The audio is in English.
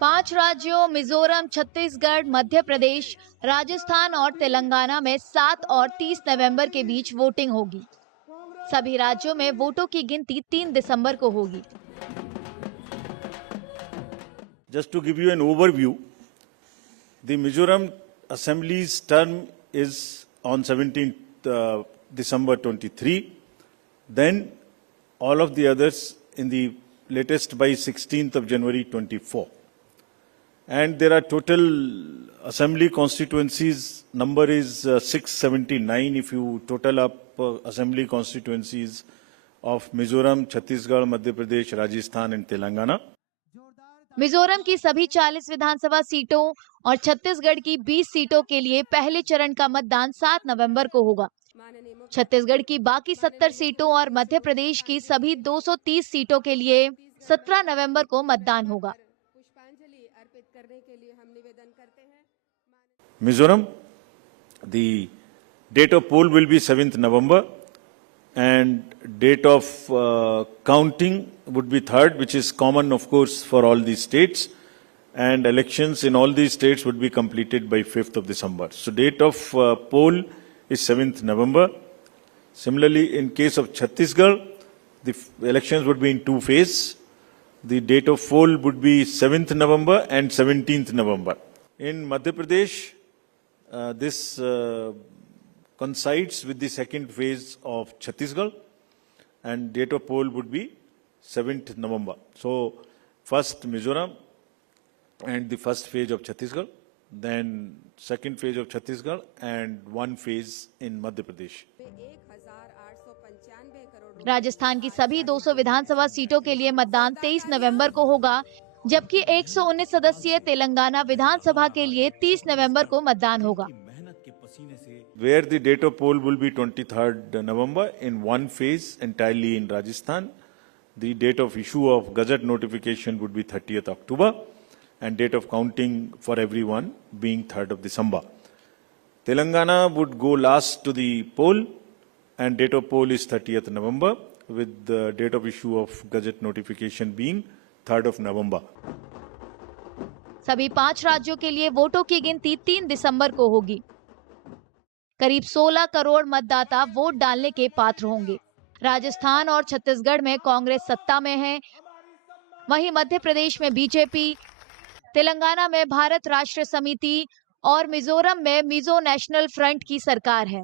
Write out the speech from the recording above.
5 राज्यों मिजोरम, छत्तीसगढ़, मध्य प्रदेश, राजस्थान और तेलंगाना में 7 और 30 नवंबर के बीच वोटिंग होगी। सभी राज्यों में वोटों की गिनती 3 दिसंबर को होगी। Just to give you an overview, the Mizoram Assembly's term is on 17th December 23. Then all of the others in the latest by 16th of January 24. And there are total assembly constituencies, number is 679 if you total up assembly constituencies of Mizoram, Chhattisgarh, Madhya Pradesh, Rajasthan and Telangana. Mizoram की सभी 40 विधानसभा सीटों और छत्तीसगढ़ की 20 सीटों के लिए पहले चरण का मतदान 7 नवंबर को होगा। छत्तीसगढ़ की बाकी 70 सीटों और मध्य प्रदेश की सभी 230 सीटों के लिए 17 नवंबर को मतदान होगा। Mizoram, the date of poll will be 7th November and date of counting would be 3rd, which is common of course for all these states, and elections in all these states would be completed by 5th of December. So date of poll is 7th November. Similarly, in case of Chhattisgarh, the elections would be in two phases. The date of poll would be 7th November and 17th November. In Madhya Pradesh, this coincides with the second phase of Chhattisgarh, and date of poll would be 7th November. So first Mizoram and the first phase of Chhattisgarh, then second phase of Chhattisgarh and one phase in Madhya Pradesh. Rajasthan की सभी 200 विधानसभा सीटों के लिए मतदान 23 नवंबर को होगा, जबकि 119 सदस्यीय तेलंगाना विधानसभा के लिए 30 नवंबर को मतदान होगा। Where the date of poll will be 23rd November in one phase entirely in Rajasthan. The date of issue of Gazette notification would be 30th October and date of counting for everyone being 3rd of December. Telangana would go last to the poll and date of poll is 30th November with the date of issue of Gazette notification being 3rd of November. सभी 5 राज्यों के लिए वोटों की गिनती 3 दिसंबर को होगी। करीब 16 करोड़ मतदाता वोट डालने के पात्र होंगे। राजस्थान और छत्तीसगढ़ में कांग्रेस सत्ता में है, वहीं मध्य प्रदेश में बीजेपी, तेलंगाना में भारत राष्ट्र समिति और मिजोरम में मिजो नेशनल फ्रंट की सरकार है।